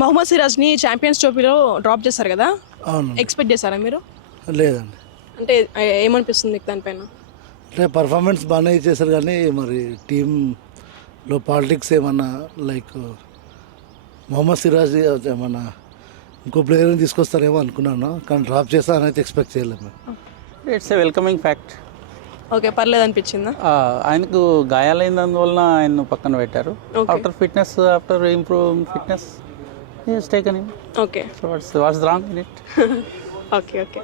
Mohammed సిరాజ్ని champions ట్రోఫీలో drop చేశారు కదా, అవును. ఎక్స్పెక్ట్ చేశారా మీరు? లేదండి, అంటే ఏమనిపిస్తుంది మీకు దానిపైన? అంటే పర్ఫార్మెన్స్ బాగానే ఇచ్చేసారు కానీ మరి టీంలో పాలిటిక్స్ ఏమన్నా లైక్ మొహమ్మద్ సిరాజ్ ఏమన్నా ఇంకో ప్లేయర్ని తీసుకొస్తారేమో అనుకున్నాను, కానీ డ్రాప్ చేస్తారని అయితే ఎక్స్పెక్ట్ చేయలేము. It's a welcoming fact. Okay, పర్లేదు అనిపించిందా? ఆయనకు గాయాలైనందువలన ఆయన పక్కన పెట్టారు. After improve fitness is taken him. Okay, so what's wrong in it? Okay okay.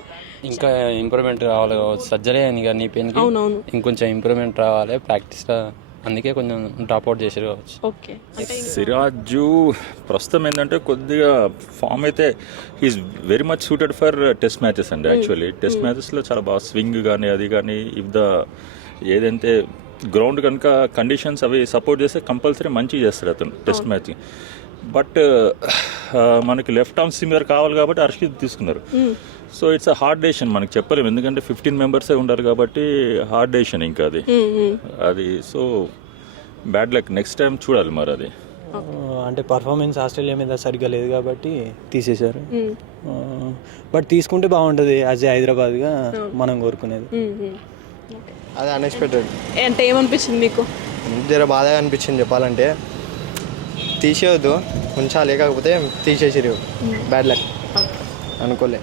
ఇంకా ఇంప్రూవ్మెంట్ రావాలి కావచ్చు, సర్జరీ అయింది కానీ నీ పెయిన్కి అవునవును. ఇంకొంచెం ఇంప్రూవ్మెంట్ రావాలి ప్రాక్టీస్లో, అందుకే కొంచెం డ్రాప్ అవుట్ చేసారు కావచ్చు. ఓకే, అంటే సిరాజు ప్రస్తుతం ఏంటంటే కొద్దిగా ఫామ్ అయితే he is very much suited for test matches అండి. యాక్చువల్లీ టెస్ట్ మ్యాచెస్లో చాలా బాగా స్వింగ్ కానీ అది కానీ ఏదైతే గ్రౌండ్ కనుక కండిషన్స్ అవి సపోర్ట్ చేస్తే కంపల్సరీ మంచిగా చేస్తాడు అతను టెస్ట్ మ్యాచ్. బట్ మనకి లెఫ్ట్ ఆర్మ్ స్పిన్నర్ కావాలి కాబట్టి హర్షిత్ తీసుకున్నారు. So it's a hard decision, మనకి చెప్పలేము ఎందుకంటే 15 మెంబర్సే ఉంటారు కాబట్టి హార్డ్ డెసిషన్ ఇంకా అది so bad luck, next time చూడాలి మరి అది. అంటే పర్ఫార్మెన్స్ ఆస్ట్రేలియా మీద సరిగ్గా లేదు కాబట్టి తీసేశారు. బట్ తీసుకుంటే బాగుంటుంది యాజ్ ఏ హైదరాబాద్గా మనం కోరుకునేది. అది అన్ఎక్స్పెక్టెడ్. అంటే ఏమనిపించింది మీకు? జర బాధగా అనిపించింది చెప్పాలంటే. తీసేయొద్దు, ఉంచాలి, కాకపోతే తీసేసిరు. బ్యాడ్ లక్, అనుకోలే.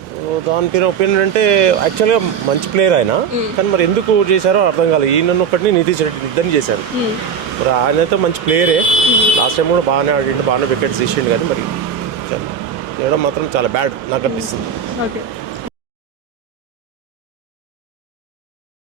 దాని పేరు ఒపీనియన్ అంటే యాక్చువల్గా మంచి ప్లేయర్ ఆయన, కానీ మరి ఎందుకు చేశారో అర్థం కాలేదు. ఈయన ఒకటిని నితీష్ రెడ్డి ఇద్దరిని చేశారు. మరి ఆయన అయితే మంచి ప్లేయరే, లాస్ట్ టైం కూడా బాగానే ఆడిండు, బాగానే వికెట్స్ తీసిండు, కానీ మరి చేయడం మాత్రం చాలా బ్యాడ్ నాకు అనిపిస్తుంది. ఓకే.